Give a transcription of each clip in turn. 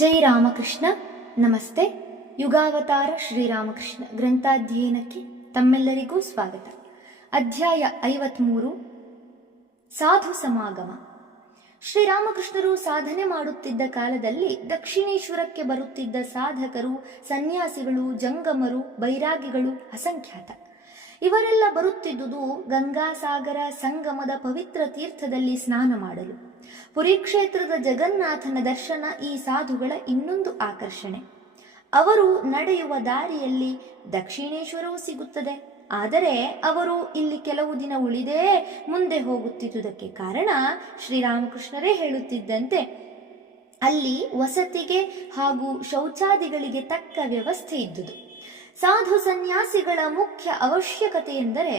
ಜೈ ರಾಮಕೃಷ್ಣ. ನಮಸ್ತೆ. ಯುಗಾವತಾರ ಶ್ರೀರಾಮಕೃಷ್ಣ ಗ್ರಂಥಾಧ್ಯಯನಕ್ಕೆ ತಮ್ಮೆಲ್ಲರಿಗೂ ಸ್ವಾಗತ. ಅಧ್ಯಾಯ 53, ಸಾಧು ಸಮಾಗಮ. ಶ್ರೀರಾಮಕೃಷ್ಣರು ಸಾಧನೆ ಮಾಡುತ್ತಿದ್ದ ಕಾಲದಲ್ಲಿ ದಕ್ಷಿಣೇಶ್ವರಕ್ಕೆ ಬರುತ್ತಿದ್ದ ಸಾಧಕರು, ಸನ್ಯಾಸಿಗಳು, ಜಂಗಮರು, ಬೈರಾಗಿಗಳು ಅಸಂಖ್ಯಾತ. ಇವರೆಲ್ಲ ಬರುತ್ತಿದ್ದುದು ಗಂಗಾಸಾಗರ ಸಂಗಮದ ಪವಿತ್ರ ತೀರ್ಥದಲ್ಲಿ ಸ್ನಾನ ಮಾಡಲು. ಪುರಿಕ್ಷೇತ್ರದ ಜಗನ್ನಾಥನ ದರ್ಶನ ಈ ಸಾಧುಗಳ ಇನ್ನೊಂದು ಆಕರ್ಷಣೆ. ಅವರು ನಡೆಯುವ ದಾರಿಯಲ್ಲಿ ದಕ್ಷಿಣೇಶ್ವರವೂ ಸಿಗುತ್ತದೆ. ಆದರೆ ಅವರು ಇಲ್ಲಿ ಕೆಲವು ದಿನ ಉಳಿದೇ ಮುಂದೆ ಹೋಗುತ್ತಿದ್ದುದಕ್ಕೆ ಕಾರಣ ಶ್ರೀರಾಮಕೃಷ್ಣರೇ ಹೇಳುತ್ತಿದ್ದಂತೆ ಅಲ್ಲಿ ವಸತಿಗೆ ಹಾಗೂ ಶೌಚಾದಿಗಳಿಗೆ ತಕ್ಕ ವ್ಯವಸ್ಥೆ ಇದ್ದುದು. ಸಾಧು ಸನ್ಯಾಸಿಗಳ ಮುಖ್ಯ ಅವಶ್ಯಕತೆ ಎಂದರೆ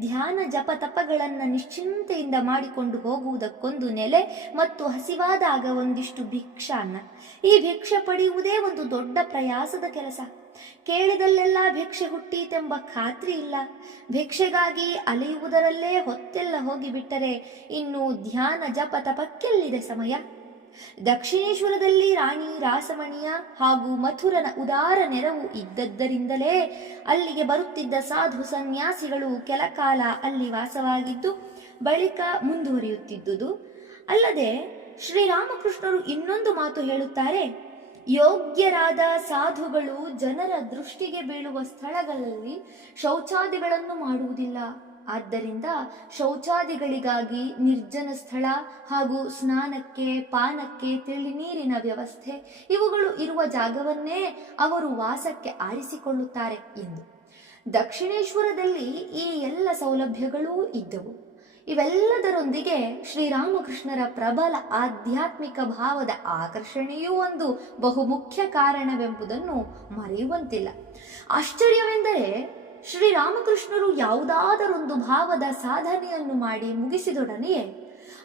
ಧ್ಯಾನ ಜಪ ತಪಗಳನ್ನು ನಿಶ್ಚಿಂತೆಯಿಂದ ಮಾಡಿಕೊಂಡು ಹೋಗುವುದಕ್ಕೊಂದು ನೆಲೆ ಮತ್ತು ಹಸಿವಾದಾಗ ಒಂದಿಷ್ಟು ಭಿಕ್ಷಾನ್ನ. ಈ ಭಿಕ್ಷೆ ಪಡೆಯುವುದೇ ಒಂದು ದೊಡ್ಡ ಪ್ರಯಾಸದ ಕೆಲಸ. ಕೇಳಿದಲ್ಲೆಲ್ಲ ಭಿಕ್ಷೆ ಹುಟ್ಟೀತೆಂಬ ಖಾತ್ರಿ ಇಲ್ಲ. ಭಿಕ್ಷೆಗಾಗಿ ಅಲೆಯುವುದರಲ್ಲೇ ಹೊತ್ತೆಲ್ಲ ಹೋಗಿಬಿಟ್ಟರೆ ಇನ್ನು ಧ್ಯಾನ ಜಪ ತಪಕ್ಕೆಲ್ಲಿದೆ ಸಮಯ? ದಕ್ಷಿಣೇಶ್ವರದಲ್ಲಿ ರಾಣಿ ರಾಸಮಣಿಯ ಹಾಗೂ ಮಥುರನ ಉದಾರ ನೆರವು ಇದ್ದದ್ದರಿಂದಲೇ ಅಲ್ಲಿಗೆ ಬರುತ್ತಿದ್ದ ಸಾಧು ಸನ್ಯಾಸಿಗಳು ಕೆಲ ಕಾಲ ಅಲ್ಲಿ ವಾಸವಾಗಿದ್ದು ಬಳಿಕ ಮುಂದುವರಿಯುತ್ತಿದ್ದುದು. ಅಲ್ಲದೆ ಶ್ರೀರಾಮಕೃಷ್ಣರು ಇನ್ನೊಂದು ಮಾತು ಹೇಳುತ್ತಾರೆ. ಯೋಗ್ಯರಾದ ಸಾಧುಗಳು ಜನರ ದೃಷ್ಟಿಗೆ ಬೀಳುವ ಸ್ಥಳಗಳಲ್ಲಿ ಶೌಚಾದಿಗಳನ್ನು ಮಾಡುವುದಿಲ್ಲ. ಆದ್ದರಿಂದ ಶೌಚಾದಿಗಳಿಗಾಗಿ ನಿರ್ಜನ ಸ್ಥಳ ಹಾಗೂ ಸ್ನಾನಕ್ಕೆ, ಪಾನಕ್ಕೆ ತಿಳಿ ನೀರಿನ ವ್ಯವಸ್ಥೆ ಇವುಗಳು ಇರುವ ಜಾಗವನ್ನೇ ಅವರು ವಾಸಕ್ಕೆ ಆರಿಸಿಕೊಳ್ಳುತ್ತಾರೆ ಎಂದು. ದಕ್ಷಿಣೇಶ್ವರದಲ್ಲಿ ಈ ಎಲ್ಲ ಸೌಲಭ್ಯಗಳೂ ಇದ್ದವು. ಇವೆಲ್ಲದರೊಂದಿಗೆ ಶ್ರೀರಾಮಕೃಷ್ಣರ ಪ್ರಬಲ ಆಧ್ಯಾತ್ಮಿಕ ಭಾವದ ಆಕರ್ಷಣೆಯೂ ಒಂದು ಬಹುಮುಖ್ಯ ಕಾರಣವೆಂಬುದನ್ನು ಮರೆಯುವಂತಿಲ್ಲ. ಆಶ್ಚರ್ಯವೆಂದರೆ ಶ್ರೀರಾಮಕೃಷ್ಣರು ಯಾವುದಾದರೊಂದು ಭಾವದ ಸಾಧನೆಯನ್ನು ಮಾಡಿ ಮುಗಿಸಿದೊಡನೆಯೇ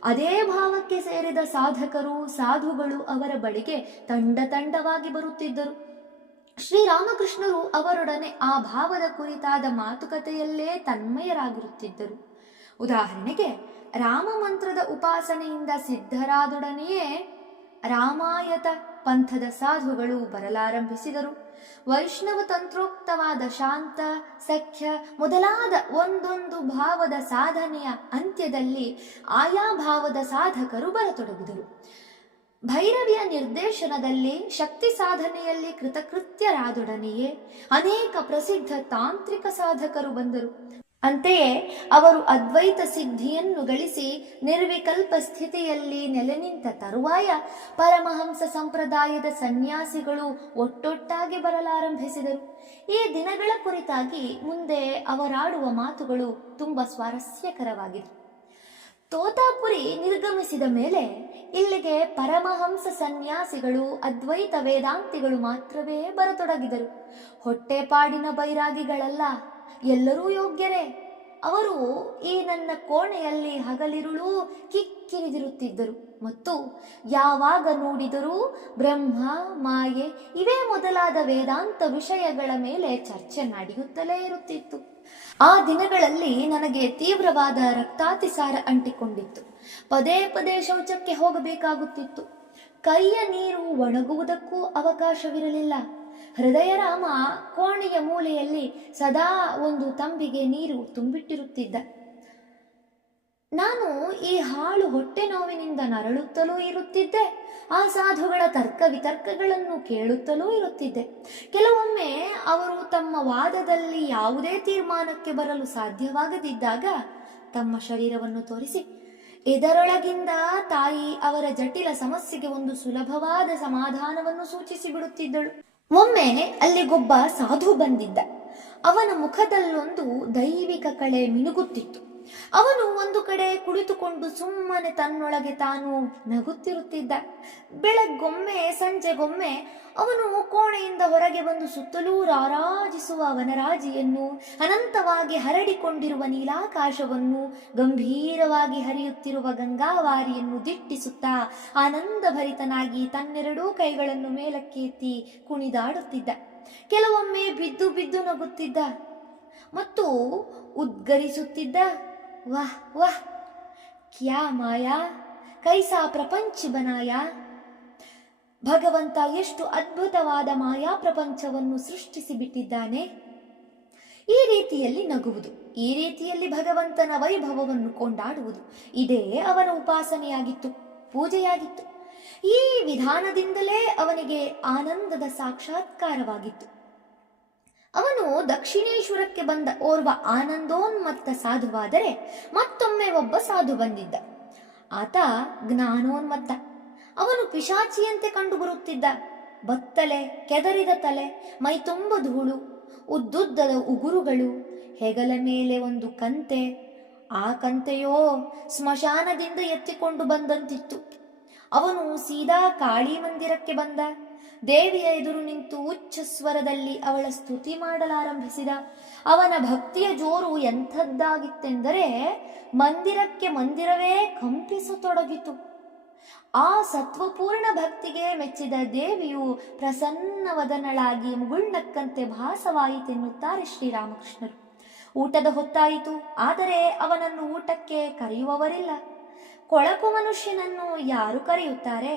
ಅದೇ ಭಾವಕ್ಕೆ ಸೇರಿದ ಸಾಧಕರು, ಸಾಧುಗಳು ಅವರ ಬಳಿಗೆ ತಂಡ ತಂಡವಾಗಿ ಬರುತ್ತಿದ್ದರು. ಶ್ರೀರಾಮಕೃಷ್ಣರು ಅವರೊಡನೆ ಆ ಭಾವದ ಕುರಿತಾದ ಮಾತುಕತೆಯಲ್ಲೇ ತನ್ಮಯರಾಗಿರುತ್ತಿದ್ದರು. ಉದಾಹರಣೆಗೆ, ರಾಮ ಮಂತ್ರದ ಉಪಾಸನೆಯಿಂದ ಸಿದ್ಧರಾದೊಡನೆಯೇ ರಾಮಾಯತ ಪಂಥದ ಸಾಧುಗಳು ಬರಲಾರಂಭಿಸಿದರು. ವೈಷ್ಣವ ತಂತ್ರೋಕ್ತವಾದ ಶಾಂತ, ಸಖ್ಯ ಮೊದಲಾದ ಒಂದೊಂದು ಭಾವದ ಸಾಧನೆಯ ಅಂತ್ಯದಲ್ಲಿ ಆಯಾ ಭಾವದ ಸಾಧಕರು ಬರತೊಡಗಿದರು. ಭೈರವಿಯ ನಿರ್ದೇಶನದಲ್ಲಿ ಶಕ್ತಿ ಸಾಧನೆಯಲ್ಲಿ ಕೃತಕೃತ್ಯರಾದೊಡನೆಯೇ ಅನೇಕ ಪ್ರಸಿದ್ಧ ತಾಂತ್ರಿಕ ಸಾಧಕರು ಬಂದರು. ಅಂತೆಯೇ ಅವರು ಅದ್ವೈತ ಸಿದ್ಧಿಯನ್ನು ಗಳಿಸಿ ನಿರ್ವಿಕಲ್ಪ ಸ್ಥಿತಿಯಲ್ಲಿ ನೆಲೆ ನಿಂತ ತರುವಾಯ ಪರಮಹಂಸ ಸಂಪ್ರದಾಯದ ಸನ್ಯಾಸಿಗಳು ಒಟ್ಟೊಟ್ಟಾಗಿ ಬರಲಾರಂಭಿಸಿದರು. ಈ ದಿನಗಳ ಕುರಿತಾಗಿ ಮುಂದೆ ಅವರಾಡುವ ಮಾತುಗಳು ತುಂಬ ಸ್ವಾರಸ್ಯಕರವಾಗಿದೆ. ತೋತಾಪುರಿ ನಿರ್ಗಮಿಸಿದ ಮೇಲೆ ಇಲ್ಲಿಗೆ ಪರಮಹಂಸ ಸನ್ಯಾಸಿಗಳು, ಅದ್ವೈತ ವೇದಾಂತಿಗಳು ಮಾತ್ರವೇ ಬರತೊಡಗಿದರು. ಹೊಟ್ಟೆಪಾಡಿನ ಬೈರಾಗಿಗಳಲ್ಲ, ಎಲ್ಲರೂ ಯೋಗ್ಯರೇ. ಅವರು ಈ ನನ್ನ ಕೋಣೆಯಲ್ಲಿ ಹಗಲಿರುಳು ಕಿಕ್ಕಿರಿದಿರುತ್ತಿದ್ದರು ಮತ್ತು ಯಾವಾಗ ನೋಡಿದರೂ ಬ್ರಹ್ಮ, ಮಾಯೆ ಇವೇ ಮೊದಲಾದ ವೇದಾಂತ ವಿಷಯಗಳ ಮೇಲೆ ಚರ್ಚೆ ನಡೆಯುತ್ತಲೇ ಇರುತ್ತಿತ್ತು. ಆ ದಿನಗಳಲ್ಲಿ ನನಗೆ ತೀವ್ರವಾದ ರಕ್ತಾತಿಸಾರ ಅಂಟಿಕೊಂಡಿತ್ತು. ಪದೇ ಪದೇ ಶೌಚಕ್ಕೆ ಹೋಗಬೇಕಾಗುತ್ತಿತ್ತು. ಕೈಯ ನೀರು ಒಣಗುವುದಕ್ಕೂ ಅವಕಾಶವಿರಲಿಲ್ಲ. ಹೃದಯರಾಮ ಕೋಣೆಯ ಮೂಲೆಯಲ್ಲಿ ಸದಾ ಒಂದು ತಂಬಿಗೆ ನೀರು ತುಂಬಿಟ್ಟಿರುತ್ತಿದ್ದ. ನಾನು ಈ ಹಾಳು ಹೊಟ್ಟೆ ನೋವಿನಿಂದ ನರಳುತ್ತಲೂ ಇರುತ್ತಿದ್ದೆ. ಆ ಸಾಧುಗಳ ತರ್ಕ ವಿತರ್ಕಗಳನ್ನು ಕೇಳುತ್ತಲೂ ಇರುತ್ತಿದ್ದೆ. ಕೆಲವೊಮ್ಮೆ ಅವರು ತಮ್ಮ ವಾದದಲ್ಲಿ ಯಾವುದೇ ತೀರ್ಮಾನಕ್ಕೆ ಬರಲು ಸಾಧ್ಯವಾಗದಿದ್ದಾಗ ತಮ್ಮ ಶರೀರವನ್ನು ತೋರಿಸಿ ಇದರೊಳಗಿಂದ ತಾಯಿ ಅವರ ಜಟಿಲ ಸಮಸ್ಯೆಗೆ ಒಂದು ಸುಲಭವಾದ ಸಮಾಧಾನವನ್ನು ಸೂಚಿಸಿ ಬಿಡುತ್ತಿದ್ದಳು. ಒಮ್ಮೆ ಅಲ್ಲಿಗೊಬ್ಬ ಸಾಧು ಬಂದಿದ್ದ. ಅವನ ಮುಖದಲ್ಲೊಂದು ದೈವಿಕ ಕಳೆ ಮಿನುಗುತ್ತಿತ್ತು. ಅವನು ಒಂದು ಕಡೆ ಕುಳಿತುಕೊಂಡು ಸುಮ್ಮನೆ ತನ್ನೊಳಗೆ ತಾನು ನಗುತ್ತಿರುತ್ತಿದ್ದ. ಬೆಳಗ್ಗೊಮ್ಮೆ ಸಂಜೆಗೊಮ್ಮೆ ಅವನು ಕೋಣೆಯಿಂದ ಹೊರಗೆ ಬಂದು ಸುತ್ತಲೂ ರಾರಾಜಿಸುವ ವನರಾಜಿಯನ್ನು, ಅನಂತವಾಗಿ ಹರಡಿಕೊಂಡಿರುವ ನೀಲಾಕಾಶವನ್ನು, ಗಂಭೀರವಾಗಿ ಹರಿಯುತ್ತಿರುವ ಗಂಗಾವಾರಿಯನ್ನು ದಿಟ್ಟಿಸುತ್ತಾ ಆನಂದಭರಿತನಾಗಿ ತನ್ನೆರಡೂ ಕೈಗಳನ್ನು ಮೇಲಕ್ಕೆ ಎತ್ತಿ ಕುಣಿದಾಡುತ್ತಿದ್ದ. ಕೆಲವೊಮ್ಮೆ ಬಿದ್ದು ಬಿದ್ದು ನಗುತ್ತಿದ್ದ ಮತ್ತು ಉದ್ಗರಿಸುತ್ತಿದ್ದ. ವಾಹ್ ವಾಹ್, ಕ್ಯಾ ಮಾಯಾ, ಕೈಸಾ ಪ್ರಪಂಚ ಬನಾಯಾ. ಭಗವಂತ ಎಷ್ಟು ಅದ್ಭುತವಾದ ಮಾಯಾ ಪ್ರಪಂಚವನ್ನು ಸೃಷ್ಟಿಸಿ ಬಿಟ್ಟಿದ್ದಾನೆ. ಈ ರೀತಿಯಲ್ಲಿ ನಗುವುದು, ಈ ರೀತಿಯಲ್ಲಿ ಭಗವಂತನ ವೈಭವವನ್ನು ಕೊಂಡಾಡುವುದು, ಇದೇ ಅವನ ಉಪಾಸನೆಯಾಗಿತ್ತು, ಪೂಜೆಯಾಗಿತ್ತು. ಈ ವಿಧಾನದಿಂದಲೇ ಅವನಿಗೆ ಆನಂದದ ಸಾಕ್ಷಾತ್ಕಾರವಾಗಿತ್ತು. ಅವನು ದಕ್ಷಿಣೇಶ್ವರಕ್ಕೆ ಬಂದ ಓರ್ವ ಆನಂದೋನ್ಮತ್ತ ಸಾಧುವಾದರೆ ಮತ್ತೊಮ್ಮೆ ಒಬ್ಬ ಸಾಧು ಬಂದಿದ್ದ. ಆತ ಜ್ಞಾನೋನ್ಮತ್ತ. ಅವನು ಪಿಶಾಚಿಯಂತೆ ಕಂಡುಬರುತ್ತಿದ್ದ. ಬತ್ತಲೆ, ಕೆದರಿದ ತಲೆ, ಮೈತುಂಬ ಧೂಳು, ಉದ್ದುದ್ದದ ಉಗುರುಗಳು, ಹೆಗಲ ಮೇಲೆ ಒಂದು ಕಂತೆ. ಆ ಕಂತೆಯೋ ಸ್ಮಶಾನದಿಂದ ಎತ್ತಿಕೊಂಡು ಬಂದಂತಿತ್ತು. ಅವನು ಸೀದಾ ಕಾಳಿ ಮಂದಿರಕ್ಕೆ ಬಂದ. ದೇವಿಯ ಎದುರು ನಿಂತು ಉಚ್ಚ ಸ್ವರದಲ್ಲಿ ಅವಳ ಸ್ತುತಿ ಮಾಡಲಾರಂಭಿಸಿದ. ಅವನ ಭಕ್ತಿಯ ಜೋರು ಎಂಥದ್ದಾಗಿತ್ತೆಂದರೆ ಮಂದಿರವೇ ಕಂಪಿಸತೊಡಗಿತು. ಆ ಸತ್ವಪೂರ್ಣ ಭಕ್ತಿಗೆ ಮೆಚ್ಚಿದ ದೇವಿಯು ಪ್ರಸನ್ನವದನಳಾಗಿ ಮುಗುಳ್ನಕ್ಕಂತೆ ಭಾಸವಾಯಿತೆನ್ನುತ್ತಾರೆ ಶ್ರೀರಾಮಕೃಷ್ಣರು. ಊಟದ ಹೊತ್ತಾಯಿತು, ಆದರೆ ಅವನನ್ನು ಊಟಕ್ಕೆ ಕರೆಯುವವರಿಲ್ಲ. ಕೊಳಕು ಮನುಷ್ಯನನ್ನು ಯಾರು ಕರೆಯುತ್ತಾರೆ?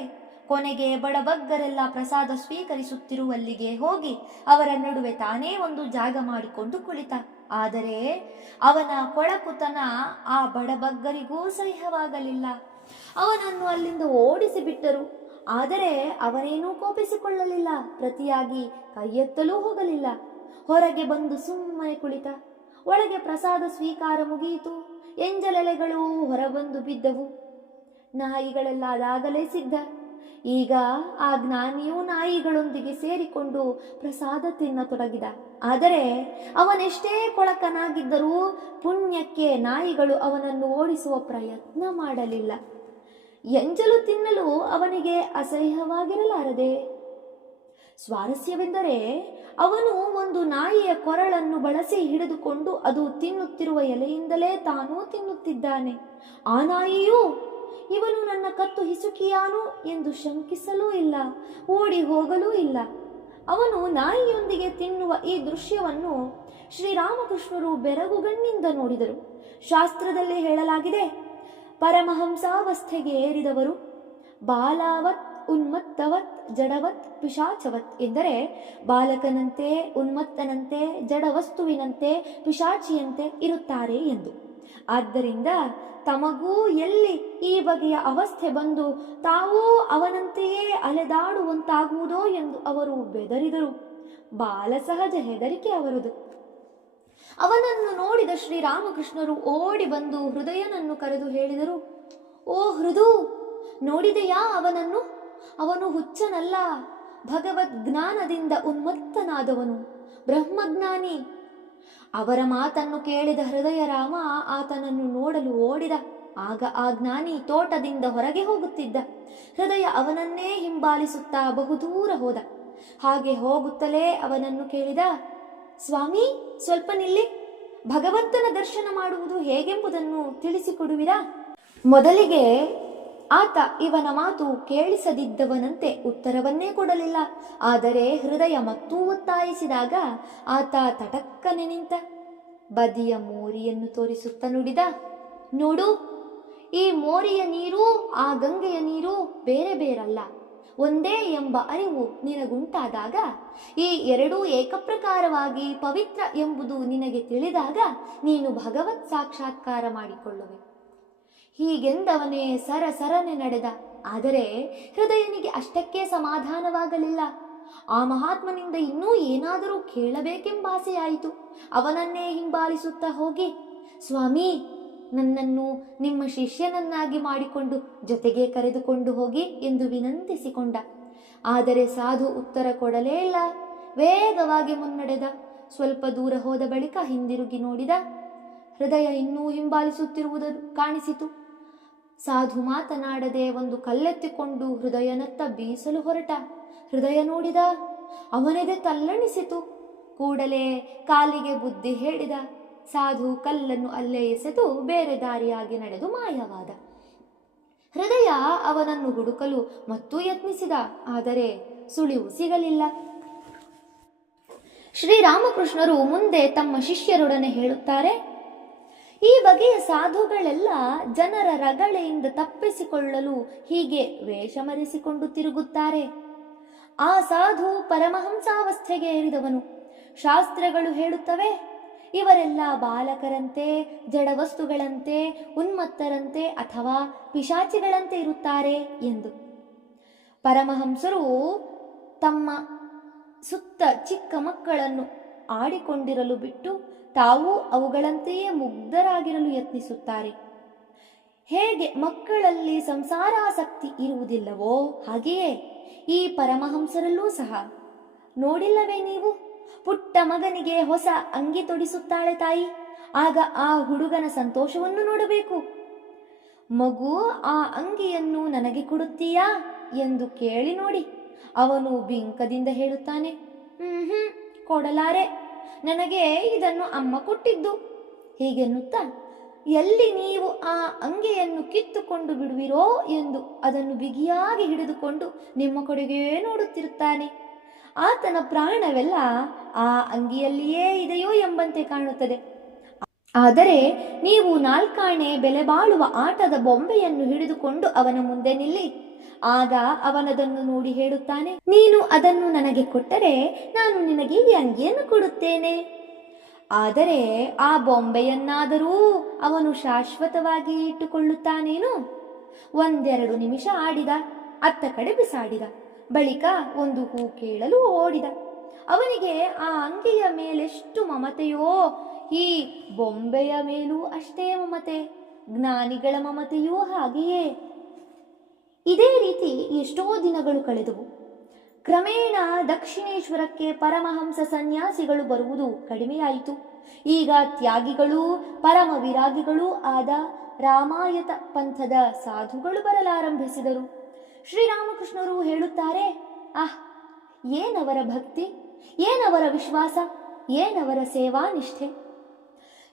ಕೊನೆಗೆ ಬಡಬಗ್ಗರೆಲ್ಲ ಪ್ರಸಾದ ಸ್ವೀಕರಿಸುತ್ತಿರುವಲ್ಲಿಗೆ ಹೋಗಿ ಅವರ ನಡುವೆ ತಾನೇ ಒಂದು ಜಾಗ ಮಾಡಿಕೊಂಡು ಕುಳಿತ. ಆದರೆ ಅವನ ಕೊಳಕುತನ ಆ ಬಡಬಗ್ಗರಿಗೂ ಸಹ್ಯವಾಗಲಿಲ್ಲ. ಅವನನ್ನು ಅಲ್ಲಿಂದ ಓಡಿಸಿಬಿಟ್ಟರು. ಆದರೆ ಅವನೇನೂ ಕೋಪಿಸಿಕೊಳ್ಳಲಿಲ್ಲ, ಪ್ರತಿಯಾಗಿ ಕೈಯೆತ್ತಲೂ ಹೋಗಲಿಲ್ಲ. ಹೊರಗೆ ಬಂದು ಸುಮ್ಮನೆ ಕುಳಿತ. ಒಳಗೆ ಪ್ರಸಾದ ಸ್ವೀಕಾರ ಮುಗಿಯಿತು. ಎಂಜಲೆಲೆಗಳು ಹೊರಬಂದು ಬಿದ್ದವು. ನಾಯಿಗಳೆಲ್ಲ ಅದಾಗಲೇ ಸಿದ್ಧ. ಈಗ ಆ ಜ್ಞಾನಿಯೂ ನಾಯಿಗಳೊಂದಿಗೆ ಸೇರಿಕೊಂಡು ಪ್ರಸಾದ ತಿನ್ನತೊಡಗಿದ. ಆದರೆ ಅವನೆಷ್ಟೇ ಕೊಳಕನಾಗಿದ್ದರೂ ಪುಣ್ಯಕ್ಕೆ ನಾಯಿಗಳು ಅವನನ್ನು ಓಡಿಸುವ ಪ್ರಯತ್ನ ಮಾಡಲಿಲ್ಲ. ಎಂಜಲು ತಿನ್ನಲು ಅವನಿಗೆ ಅಸಹ್ಯವಾಗಿರಲಾರದೆ. ಸ್ವಾರಸ್ಯವೆಂದರೆ ಅವನು ಒಂದು ನಾಯಿಯ ಕೊರಳನ್ನು ಬಳಸಿ ಹಿಡಿದುಕೊಂಡು ಅದು ತಿನ್ನುತ್ತಿರುವ ಎಲೆಯಿಂದಲೇ ತಾನೂ ತಿನ್ನುತ್ತಿದ್ದಾನೆ. ಆ ನಾಯಿಯೂ ಇವನು ನನ್ನ ಕತ್ತು ಹಿಸುಕಿಯಾನು ಎಂದು ಶಂಕಿಸಲೂ ಇಲ್ಲ, ಓಡಿ ಹೋಗಲೂ ಇಲ್ಲ. ಅವನು ನಾಯಿಯೊಂದಿಗೆ ತಿನ್ನುವ ಈ ದೃಶ್ಯವನ್ನು ಶ್ರೀರಾಮಕೃಷ್ಣರು ಬೆರಗುಗಣ್ಣಿಂದ ನೋಡಿದರು. ಶಾಸ್ತ್ರದಲ್ಲಿ ಹೇಳಲಾಗಿದೆ, ಪರಮಹಂಸಾವಸ್ಥೆಗೆ ಏರಿದವರು ಬಾಲಾವತ್ ಉನ್ಮತ್ತವತ್ ಜಡವತ್ ಪಿಶಾಚವತ್ ಎಂದರೆ ಬಾಲಕನಂತೆ, ಉನ್ಮತ್ತನಂತೆ, ಜಡವಸ್ತುವಿನಂತೆ, ಪಿಶಾಚಿಯಂತೆ ಇರುತ್ತಾರೆ ಎಂದು. ಆದ್ದರಿಂದ ತಮಗೂ ಎಲ್ಲಿ ಈ ಬಗೆಯ ಅವಸ್ಥೆ ಬಂದು ತಾವೂ ಅವನಂತೆಯೇ ಅಲೆದಾಡುವಂತಾಗುವುದೋ ಎಂದು ಅವರು ಬೆದರಿದರು. ಬಾಲಸಹಜ ಹೆದರಿಕೆ ಅವರದು. ಅವನನ್ನು ನೋಡಿದ ಶ್ರೀರಾಮಕೃಷ್ಣರು ಓಡಿ ಬಂದು ಹೃದಯನನ್ನು ಕರೆದು ಹೇಳಿದರು, ಓ ಹೃದು, ನೋಡಿದೆಯಾ ಅವನನ್ನು? ಅವನು ಹುಚ್ಚನಲ್ಲ, ಭಗವದ್ ಜ್ಞಾನದಿಂದ ಉನ್ಮತ್ತನಾದವನು, ಬ್ರಹ್ಮಜ್ಞಾನಿ. ಅವರ ಮಾತನ್ನು ಕೇಳಿದ ಹೃದಯರಾಮ ಆತನನ್ನು ನೋಡಲು ಓಡಿದ. ಆಗ ಆ ಜ್ಞಾನಿ ತೋಟದಿಂದ ಹೊರಗೆ ಹೋಗುತ್ತಿದ್ದ. ಹೃದಯ ಅವನನ್ನೇ ಹಿಂಬಾಲಿಸುತ್ತಾ ಬಹುದೂರ ಹೋದ. ಹಾಗೆ ಹೋಗುತ್ತಲೇ ಅವನನ್ನು ಕೇಳಿದ, ಸ್ವಾಮಿ, ಸ್ವಲ್ಪ ನಿಲ್ಲಿ. ಭಗವಂತನ ದರ್ಶನ ಮಾಡುವುದು ಹೇಗೆಂಬುದನ್ನು ತಿಳಿಸಿಕೊಡುವಿರಾ? ಮೊದಲಿಗೆ ಆತ ಇವನ ಮಾತು ಕೇಳಿಸದಿದ್ದವನಂತೆ ಉತ್ತರವನ್ನೇ ಕೊಡಲಿಲ್ಲ. ಆದರೆ ಹೃದಯ ಮತ್ತೂ ಒತ್ತಾಯಿಸಿದಾಗ ಆತ ತಟಕ್ಕನೆ ನಿಂತ. ಬದಿಯ ಮೋರಿಯನ್ನು ತೋರಿಸುತ್ತ ನುಡಿದ, ನೋಡು, ಈ ಮೋರಿಯ ನೀರು ಆ ಗಂಗೆಯ ನೀರು ಬೇರೆ ಬೇರಲ್ಲ, ಒಂದೇ ಎಂಬ ಅರಿವು ನಿನಗುಂಟಾದಾಗ, ಈ ಎರಡೂ ಏಕಪ್ರಕಾರವಾಗಿ ಪವಿತ್ರ ಎಂಬುದು ನಿನಗೆ ತಿಳಿದಾಗ ನೀನು ಭಗವತ್ ಸಾಕ್ಷಾತ್ಕಾರ ಮಾಡಿಕೊಳ್ಳುವೆ. ಹೀಗೆಂದವನೇ ಸರಸರನೆ ನಡೆದ. ಆದರೆ ಹೃದಯನಿಗೆ ಅಷ್ಟಕ್ಕೆ ಸಮಾಧಾನವಾಗಲಿಲ್ಲ. ಆ ಮಹಾತ್ಮನಿಂದ ಇನ್ನೂ ಏನಾದರೂ ಕೇಳಬೇಕೆಂಬಾಸೆಯಾಯಿತು. ಅವನನ್ನೇ ಹಿಂಬಾಲಿಸುತ್ತಾ ಹೋಗಿ, ಸ್ವಾಮಿ, ನನ್ನನ್ನು ನಿಮ್ಮ ಶಿಷ್ಯನನ್ನಾಗಿ ಮಾಡಿಕೊಂಡು ಜೊತೆಗೆ ಕರೆದುಕೊಂಡು ಹೋಗಿ ಎಂದು ವಿನಂತಿಸಿಕೊಂಡ. ಆದರೆ ಸಾಧು ಉತ್ತರ ಕೊಡಲೇ ಇಲ್ಲ. ವೇಗವಾಗಿ ಮುನ್ನಡೆದ. ಸ್ವಲ್ಪ ದೂರ ಹೋದ ಬಳಿಕ ಹಿಂದಿರುಗಿ ನೋಡಿದ. ಹೃದಯ ಇನ್ನೂ ಹಿಂಬಾಲಿಸುತ್ತಿರುವುದು ಕಾಣಿಸಿತು. ಸಾಧು ಮಾತನಾಡದೆ ಒಂದು ಕಲ್ಲೆತ್ತಿಕೊಂಡು ಹೃದಯನತ್ತ ಬೀಸಲು ಹೊರಟ. ಹೃದಯ ನೋಡಿದ. ಅವನೆದೆ ತಲ್ಲಣಿಸಿತು. ಕೂಡಲೇ ಕಾಲಿಗೆ ಬುದ್ಧಿ ಹೇಳಿದ. ಸಾಧು ಕಲ್ಲನ್ನು ಅಲ್ಲೇ ಎಸೆದು ಬೇರೆ ದಾರಿಯಾಗಿ ನಡೆದು ಮಾಯವಾದ. ಹೃದಯ ಅವನನ್ನು ಹುಡುಕಲು ಮತ್ತೂ ಯತ್ನಿಸಿದ. ಆದರೆ ಸುಳಿವು ಸಿಗಲಿಲ್ಲ. ಶ್ರೀರಾಮಕೃಷ್ಣರು ಮುಂದೆ ತಮ್ಮ ಶಿಷ್ಯರೊಡನೆ ಹೇಳುತ್ತಾರೆ, ಈ ಬಗೆಯ ಸಾಧುಗಳೆಲ್ಲ ಜನರ ರಗಳೆಯಿಂದ ತಪ್ಪಿಸಿಕೊಳ್ಳಲು ಹೀಗೆ ವೇಷ ಮರೆಸಿಕೊಂಡು ತಿರುಗುತ್ತಾರೆ. ಆ ಸಾಧು ಪರಮಹಂಸಾವಸ್ಥೆಗೆ ಏರಿದವನು. ಶಾಸ್ತ್ರಗಳು ಹೇಳುತ್ತವೆ, ಇವರೆಲ್ಲ ಬಾಲಕರಂತೆ, ಜಡವಸ್ತುಗಳಂತೆ, ಉನ್ಮತ್ತರಂತೆ ಅಥವಾ ಪಿಶಾಚಿಗಳಂತೆ ಇರುತ್ತಾರೆ ಎಂದು. ಪರಮಹಂಸರು ತಮ್ಮ ಸುತ್ತ ಚಿಕ್ಕ ಮಕ್ಕಳನ್ನು ಆಡಿಕೊಂಡಿರಲು ಬಿಟ್ಟು ತಾವು ಅವುಗಳಂತೆಯೇ ಮುಗ್ಧರಾಗಿರಲು ಯತ್ನಿಸುತ್ತಾರೆ. ಹೇಗೆ ಮಕ್ಕಳಲ್ಲಿ ಸಂಸಾರಾಸಕ್ತಿ ಇರುವುದಿಲ್ಲವೋ ಹಾಗೆಯೇ ಈ ಪರಮಹಂಸರಲ್ಲೂ ಸಹ. ನೋಡಿಲ್ಲವೇ ನೀವು, ಪುಟ್ಟ ಮಗನಿಗೆ ಹೊಸ ಅಂಗಿ ತೊಡಿಸುತ್ತಾಳೆ ತಾಯಿ, ಆಗ ಆ ಹುಡುಗನ ಸಂತೋಷವನ್ನು ನೋಡಬೇಕು. ಮಗು, ಆ ಅಂಗಿಯನ್ನು ನನಗೆ ಕೊಡುತ್ತೀಯಾ ಎಂದು ಕೇಳಿ ನೋಡಿ. ಅವನು ಬಿಂಕದಿಂದ ಹೇಳುತ್ತಾನೆ, ಕೊಡಲಾರೆ, ನನಗೆ ಇದನ್ನು ಅಮ್ಮ ಕೊಟ್ಟಿದ್ದು ಹೀಗೆನ್ನುತ್ತಾ ಎಲ್ಲಿ ನೀವು ಆ ಅಂಗಿಯನ್ನು ಕಿತ್ತುಕೊಂಡು ಬಿಡುವಿರೋ ಎಂದು ಅದನ್ನು ಬಿಗಿಯಾಗಿ ಹಿಡಿದುಕೊಂಡು ನಿಮ್ಮ ಕಡೆಗೇ ನೋಡುತ್ತಿರುತ್ತಾನೆ. ಆತನ ಪ್ರಾಣವೆಲ್ಲ ಆ ಅಂಗಿಯಲ್ಲಿಯೇ ಇದೆಯೋ ಎಂಬಂತೆ ಕಾಣುತ್ತದೆ. ಆದರೆ ನೀವು ನಾಲ್ಕಾಣೆ ಬೆಲೆ ಬಾಳುವ ಆಟದ ಬೊಂಬೆಯನ್ನು ಹಿಡಿದುಕೊಂಡು ಅವನ ಮುಂದೆ ನಿಲ್ಲಿ. ಆಗ ಅವನದನ್ನು ನೋಡಿ ಹೇಳುತ್ತಾನೆ, ನೀನು ಅದನ್ನು ನನಗೆ ಕೊಟ್ಟರೆ ನಾನು ನಿನಗೆ ಈ ಅಂಗಿಯನ್ನು ಕೊಡುತ್ತೇನೆ. ಆದರೆ ಆ ಬೊಂಬೆಯನ್ನಾದರೂ ಅವನು ಶಾಶ್ವತವಾಗಿ ಇಟ್ಟುಕೊಳ್ಳುತ್ತಾನೇನು? 1-2 ನಿಮಿಷ ಆಡಿದ, ಅತ್ತ ಕಡೆ ಬಿಸಾಡಿದ, ಬಳಿಕ ಒಂದು ಹೂ ಕೇಳಲು ಓಡಿದ. ಅವನಿಗೆ ಆ ಅಂಗಿಯ ಮೇಲೆಷ್ಟು ಮಮತೆಯೋ ಈ ಬೊಂಬೆಯ ಮೇಲೂ ಅಷ್ಟೇ ಮಮತೆ. ಜ್ಞಾನಿಗಳ ಮಮತೆಯೂ ಹಾಗೆಯೇ. ಇದೇ ರೀತಿ ಎಷ್ಟೋ ದಿನಗಳು ಕಳೆದವು. ಕ್ರಮೇಣ ದಕ್ಷಿಣೇಶ್ವರಕ್ಕೆ ಪರಮಹಂಸ ಸನ್ಯಾಸಿಗಳು ಬರುವುದು ಕಡಿಮೆಯಾಯಿತು. ಈಗ ತ್ಯಾಗಿಗಳೂ ಪರಮ ವಿರಾಗಿಗಳೂ ಆದ ರಾಮಾಯತ ಪಂಥದ ಸಾಧುಗಳು ಬರಲಾರಂಭಿಸಿದರು. ಶ್ರೀರಾಮಕೃಷ್ಣರು ಹೇಳುತ್ತಾರೆ, ಏನವರ ಭಕ್ತಿ, ಏನವರ ವಿಶ್ವಾಸ, ಏನವರ ಸೇವಾ ನಿಷ್ಠೆ.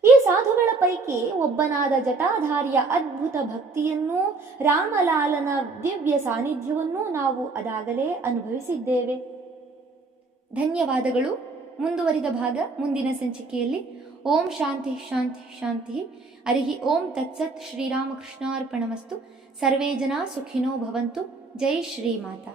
ಈ ಸಾಧುಗಳ ಪೈಕಿ ಒಬ್ಬನಾದ ಜಟಾಧಾರಿಯ ಅದ್ಭುತ ಭಕ್ತಿಯನ್ನೂ ರಾಮಲಾಲನ ದಿವ್ಯ ಸಾನ್ನಿಧ್ಯವನ್ನೂ ನಾವು ಅದಾಗಲೇ ಅನುಭವಿಸಿದ್ದೇವೆ. ಧನ್ಯವಾದಗಳು. ಮುಂದುವರಿದ ಭಾಗ ಮುಂದಿನ ಸಂಚಿಕೆಯಲ್ಲಿ. ಓಂ ಶಾಂತಿ ಶಾಂತಿ ಶಾಂತಿ. ಹರಿ ಓಂ ತತ್ಸತ್. ಶ್ರೀರಾಮಕೃಷ್ಣಾರ್ಪಣಮಸ್ತು. ಸರ್ವೇ ಜನ ಸುಖಿನೋ ಭವಂತು. ಜೈ ಶ್ರೀಮಾತಾ.